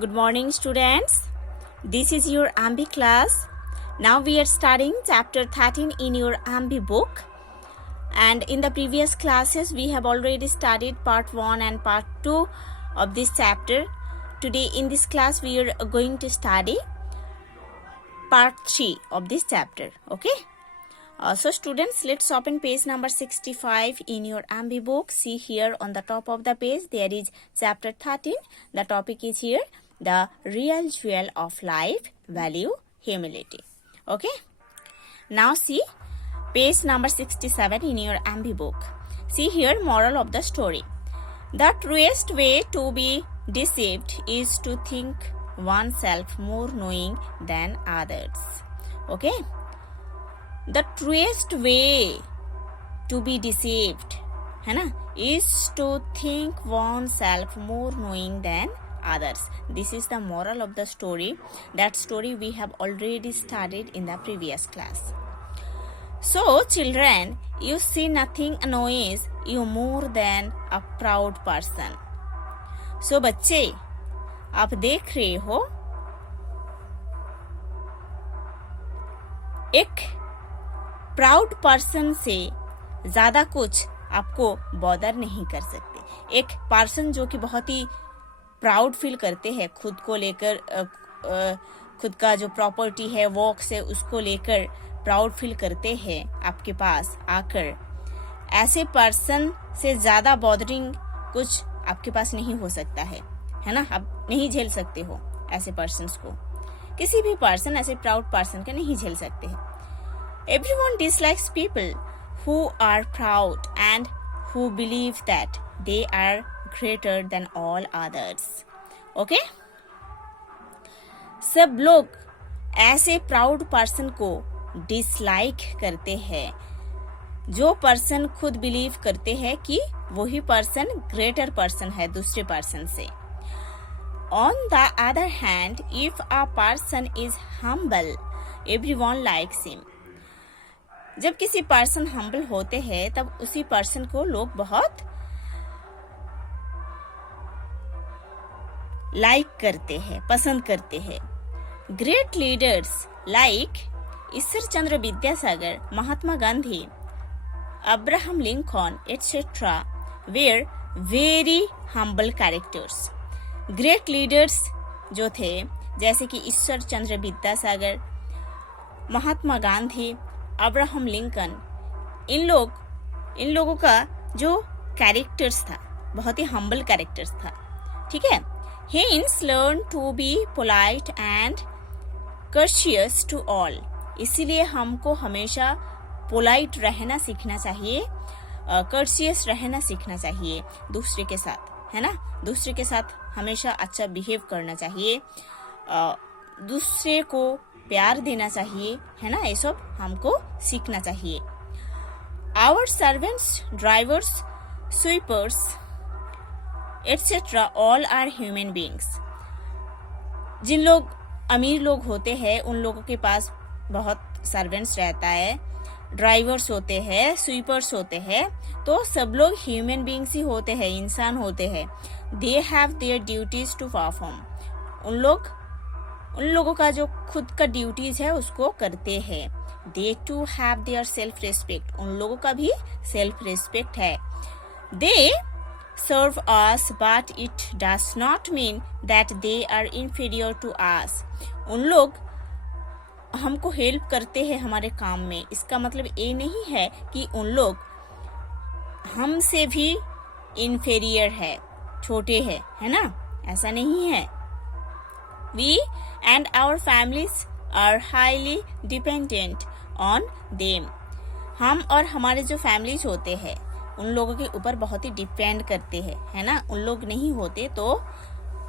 Good morning, students. This is your AMBI class. Now we are starting chapter 13 in your AMBI book. And in the previous classes, we have already studied part 1 and part 2 of this chapter. Today in this class, we are going to study part 3 of this chapter. Okay? So students, let's open page number 65 in your AMBI book. See here on the top of the page, there is chapter 13. The topic is here, the real jewel of life, value, humility. Okay? Now see page number 67 in your AMBI book. See here, moral of the story. The truest way to be deceived is to think oneself more knowing than others. Okay? The truest way to be deceived है ना is to think oneself more knowing than others. This is the moral of the story. That story we have already studied in the previous class. So children, you see nothing annoys you more than a proud person. So बच्चे, आप देख रहे हो एक proud person से ज्यादा कुछ आपको बॉदर नहीं कर सकते. एक पर्सन जो कि बहुत ही प्राउड फील करते हैं खुद को लेकर, खुद का जो प्रॉपर्टी है वर्क से उसको लेकर प्राउड फील करते हैं आपके पास आकर, ऐसे पर्सन से ज्यादा बॉदरिंग कुछ आपके पास नहीं हो सकता है ना. आप नहीं झेल सकते हो ऐसे पर्सन्स को. किसी भी पर्सन ऐसे प्राउड पर्सन का नहीं झेल सकते हैं. Everyone dislikes people who are proud and who believe that they are greater than all others. Okay? सब लोग ऐसे प्राउड पर्सन को डिसलाइक करते हैं जो पर्सन खुद बिलीव करते हैं कि वही पर्सन ग्रेटर पर्सन है दूसरे पर्सन से. On the other hand, if a person is humble, everyone likes him. जब किसी पर्सन हम्बल होते हैं तब उसी पर्सन को लोग बहुत लाइक करते हैं, पसंद करते हैं. Great leaders like Ishwar Chandra Vidyasagar, Mahatma Gandhi, Abraham Lincoln etcetera were very humble characters. Great leaders जो थे जैसे कि ईश्वर चंद्र विद्यासागर, महात्मा गांधी, अब्राहम लिंकन, इन लोगों का जो कैरेक्टर्स था बहुत ही हम्बल कैरेक्टर्स था. ठीक है. Hence learn to be polite and courteous to all. इसीलिए हमको हमेशा पोलाइट रहना सीखना चाहिए, courteous रहना सीखना चाहिए दूसरे के साथ, है ना. दूसरे के साथ हमेशा अच्छा बिहेव करना चाहिए, दूसरे को प्यार देना चाहिए, है ना. ये सब हमको सीखना चाहिए. Our servants, drivers, sweepers, etc. all are human beings. जिन लोग अमीर लोग होते हैं उन लोगों के पास बहुत सर्वेंट्स रहता है, ड्राइवर्स होते हैं, स्वीपर्स होते हैं, तो सब लोग ह्यूमन बींग्स ही होते हैं, इंसान होते हैं. They have their duties to perform. उन लोगों का जो खुद का ड्यूटीज है उसको करते हैं. They too have their self respect. उन लोगों का भी सेल्फ रिस्पेक्ट है. They serve us but it does not mean that they are inferior to us. उन लोग हमको हेल्प करते हैं हमारे काम में, इसका मतलब ये नहीं है कि उन लोग हमसे भी इंफीरियर है, छोटे हैं, है ना. ऐसा नहीं है. We and our families are highly dependent on them. हम और हमारे जो फैमिलीज होते हैं उन लोगों के ऊपर बहुत ही डिपेंड करते हैं, है ना. उन लोग नहीं होते तो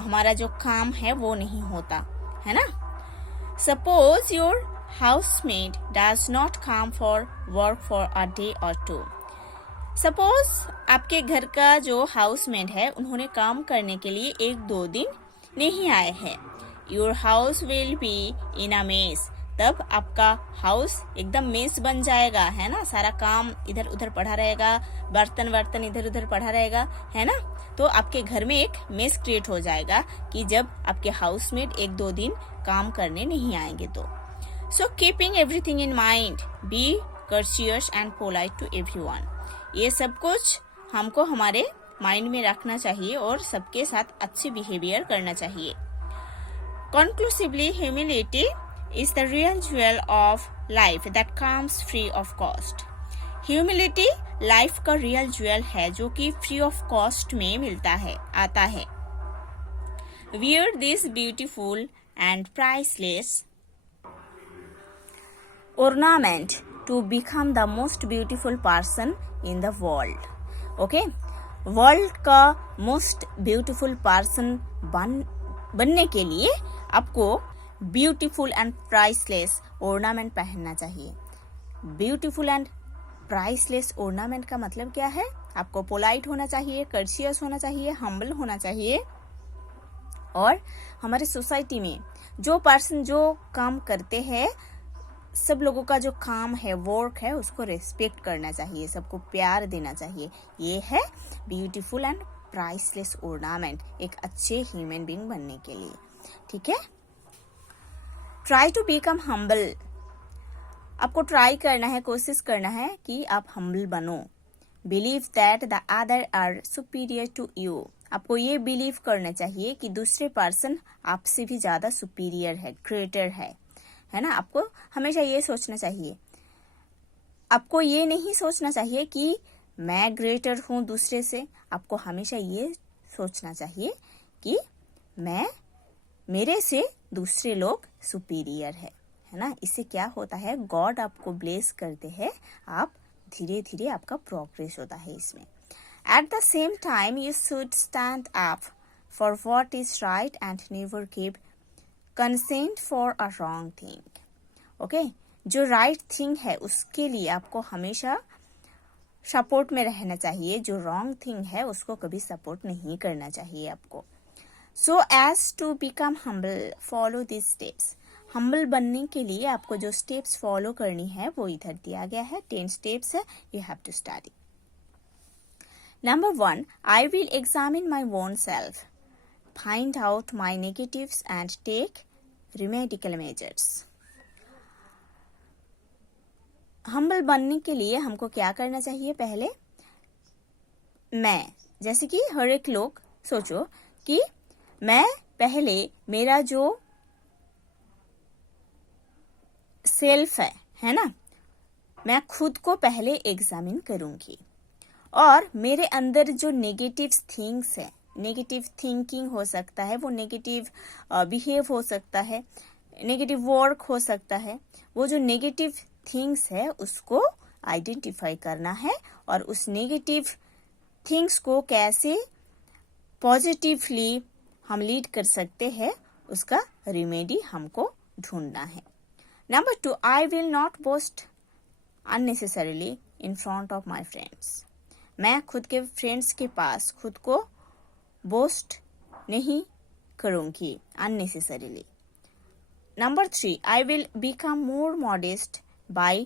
हमारा जो काम है वो नहीं होता, है ना. Suppose your housemaid does not come for work for a day or two. Suppose आपके घर का जो हाउसमेड है उन्होंने काम करने के लिए 1-2 दिन नहीं आए हैं. Your house will be in a mess. तब आपका हाउस एकदम मेस बन जाएगा, है ना। सारा काम इधर उधर पड़ा रहेगा, बर्तन इधर उधर पड़ा रहेगा, है ना। तो आपके घर में एक मेस क्रिएट हो जाएगा कि जब आपके हाउसमेट 1-2 दिन काम करने नहीं आएंगे तो। So keeping everything in mind, be courteous and polite to everyone. ये सब कुछ हमको हमारे माइंड में रखना चाहिए और सबके साथ अच्छे बिहेवियर करना चाहिए। Conclusively, humility is the real jewel of life that comes free of cost. Humility life का रियल ज्वेल है जो कि फ्री ऑफ कॉस्ट में मिलता है, आता है। Wear this beautiful and priceless ornament to become the most beautiful person in the world. Okay? World का मोस्ट ब्यूटीफुल पर्सन बनने के लिए आपको ब्यूटीफुल एंड प्राइसलेस ऑर्नामेंट पहनना चाहिए। ब्यूटीफुल एंड प्राइसलेस ऑर्नामेंट का मतलब क्या है? आपको पोलाइट होना चाहिए, कर्शियस होना चाहिए, हम्बल होना चाहिए। और हमारे सोसाइटी में जो पर्सन जो काम करते हैं, सब लोगों का जो काम है, वर्क है, उसको रेस्पेक्ट करना चाहिए, सबको प्यार देना चाहिए। ये है ब्यूटीफुल एंड प्राइसलेस ऑर्नामेंट एक अच्छे ह्यूमन बीइंग बनने के लिए। ठीक है। ट्राई टू बिकम हम्बल, आपको ट्राई करना है, कोशिश करना है कि आप हम्बल बनो। Believe that the other are superior to you, आपको ये बिलीव करना चाहिए कि दूसरे पर्सन आपसे भी ज्यादा सुपीरियर है, ग्रेटर है ना। आपको हमेशा ये सोचना चाहिए, आपको ये नहीं सोचना चाहिए कि मैं ग्रेटर हूं दूसरे से। आपको हमेशा ये सोचना चाहिए कि मेरे से दूसरे लोग सुपीरियर है ना। इससे क्या होता है, गॉड आपको ब्लेस करते हैं, आप धीरे धीरे आपका प्रोग्रेस होता है इसमें। At the same time you should stand up for what is right and never give consent for a wrong thing. Okay, जो राइट थिंग है उसके लिए आपको हमेशा सपोर्ट में रहना चाहिए, जो रॉन्ग थिंग है उसको कभी सपोर्ट नहीं करना चाहिए आपको। So as to become humble follow this steps, humble बनने के लिए आपको जो स्टेप्स फॉलो करनी है वो इधर दिया गया है, 10 स्टेप्स है, you have to study. Number 1, I will examine my own self, find out my negatives and take remedial measures. Humble बनने के लिए हमको क्या करना चाहिए? पहले मैं, जैसे कि हर एक लोग सोचो कि मैं पहले मेरा जो सेल्फ है ना, मैं खुद को पहले एग्जामिन करूंगी और मेरे अंदर जो नेगेटिव थिंग्स है, नेगेटिव थिंकिंग हो सकता है, वो नेगेटिव बिहेव हो सकता है, नेगेटिव वर्क हो सकता है, वो जो नेगेटिव थिंग्स है उसको आइडेंटिफाई करना है और उस नेगेटिव थिंग्स को कैसे पॉजिटिवली हम लीड कर सकते हैं उसका रेमेडी हमको ढूंढना है। Number 2, I will not boast unnecessarily in front of my friends, मैं खुद के फ्रेंड्स के पास खुद को बोस्ट नहीं करूंगी unnecessarily. Number 3, I will become more modest by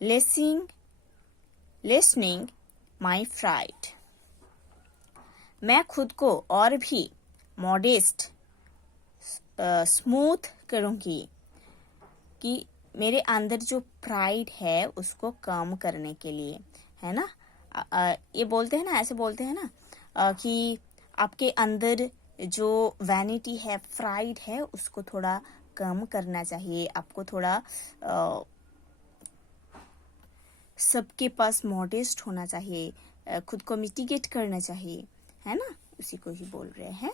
lessening my pride, मैं खुद को और भी मॉडेस्ट स्मूथ करूंगी कि मेरे अंदर जो प्राइड है उसको कम करने के लिए, है ना। ये बोलते हैं ना, ऐसे बोलते हैं ना कि आपके अंदर जो वैनिटी है, प्राइड है, उसको थोड़ा कम करना चाहिए, आपको थोड़ा सबके पास मॉडेस्ट होना चाहिए, खुद को मिटिगेट करना चाहिए, है ना, उसी को ही बोल रहे हैं।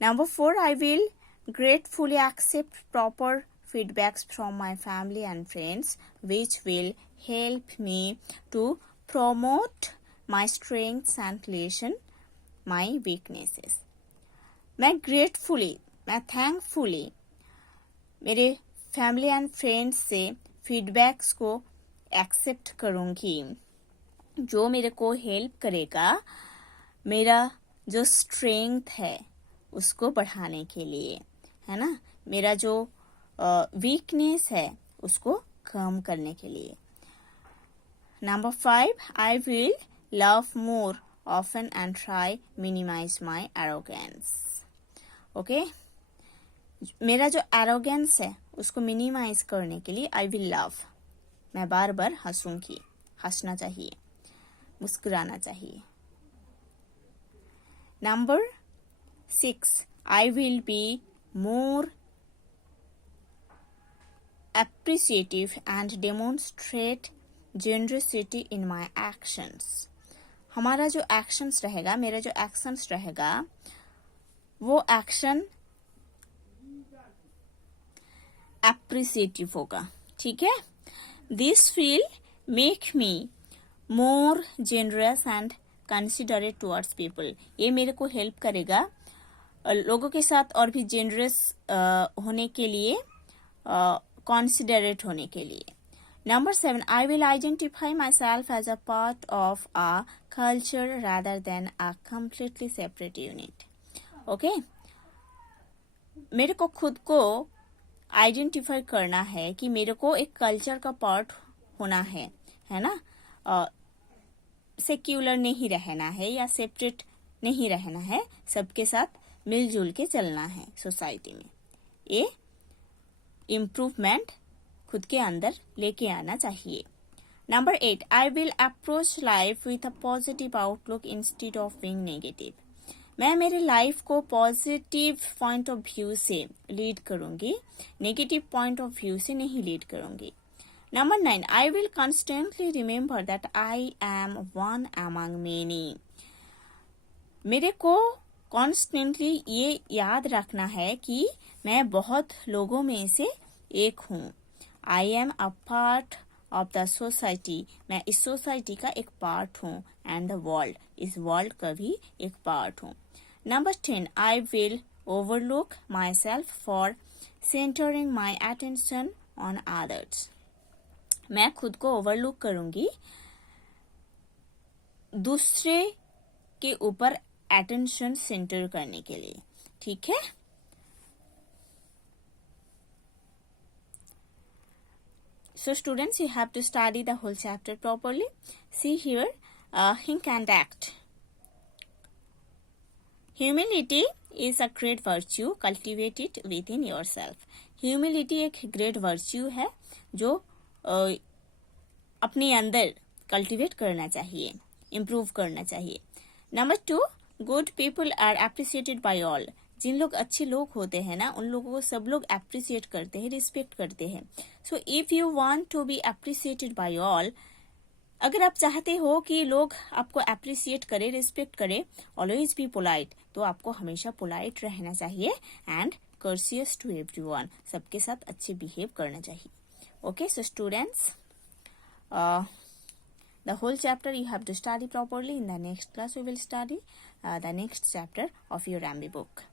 Number 4, I will gratefully accept proper feedbacks from my family and friends which will help me to promote my strengths and lessen my weaknesses. मैं ग्रेटफुली, मैं थैंकफुली मेरे फैमिली एंड फ्रेंड्स से फीडबैक्स को एक्सेप्ट करूंगी जो मेरे को help करेगा मेरा जो स्ट्रेंथ है उसको बढ़ाने के लिए, है ना। मेरा जो वीकनेस है उसको कम करने के लिए। Number 5, I will love more often and try minimize my arrogance. Okay, मेरा जो एरोगेंस है उसको मिनिमाइज करने के लिए आई विल लव, मैं बार बार हंसूंगी, हंसना चाहिए, मुस्कुराना चाहिए। Number 6, I will be more appreciative and demonstrate generosity in my actions। हमारा जो actions रहेगा, मेरा जो actions रहेगा, वो action appreciative होगा, ठीक है। This will make me more generous and considerate towards people। ये मेरे को help करेगा लोगों के साथ और भी generous होने के लिए, considerate होने के लिए। Number 7, I will identify myself as a part of a culture rather than a completely separate unit। Okay? मेरे को खुद को आइडेंटिफाई करना है कि मेरे को एक कल्चर का पार्ट होना है ना, सेक्युलर नहीं रहना है या सेपरेट नहीं रहना है, सबके साथ मिलजुल के चलना है सोसाइटी में। ये इम्प्रूवमेंट खुद के अंदर लेके आना चाहिए। Number 8, I will approach life with a positive outlook instead of being negative. मैं मेरे लाइफ को पॉजिटिव पॉइंट ऑफ व्यू से लीड करूंगी, नेगेटिव पॉइंट ऑफ व्यू से नहीं लीड करूंगी। Number 9, I will constantly remember that I am one among many. मेरे को कॉन्स्टेंटली ये याद रखना है कि मैं बहुत लोगों में से एक हूँ। I am a part of the society, मैं इस सोसाइटी का एक पार्ट हूँ, एंड द वर्ल्ड, इस वर्ल्ड का भी एक पार्ट हूँ। Number 10, I will overlook myself for centering my attention on others. मैं खुद को ओवरलुक करूंगी दूसरे के ऊपर अटेंशन सेंटर करने के लिए, ठीक है। So students, you have to study the whole chapter properly. See here, think and act. Humility is a great virtue. Cultivate it within yourself. Humility एक great virtue है जो अपने अंदर cultivate करना चाहिए, improve करना चाहिए। Number 2, good people are appreciated by all। जिन लोग अच्छे लोग होते हैं ना, उन लोगों को सब लोग अप्रिशिएट करते हैं, रिस्पेक्ट करते हैं। So if you want to be appreciated by all, अगर आप चाहते हो कि लोग आपको अप्रिशिएट करें, रिस्पेक्ट करें, ऑलवेज बी पोलाइट, तो आपको हमेशा पोलाइट रहना चाहिए एंड कर्सियस टू एवरीवन, सबके साथ अच्छे बिहेव करना चाहिए। Okay, so students, the whole chapter you have to study properly. In the next class we will study the next chapter of your MB book.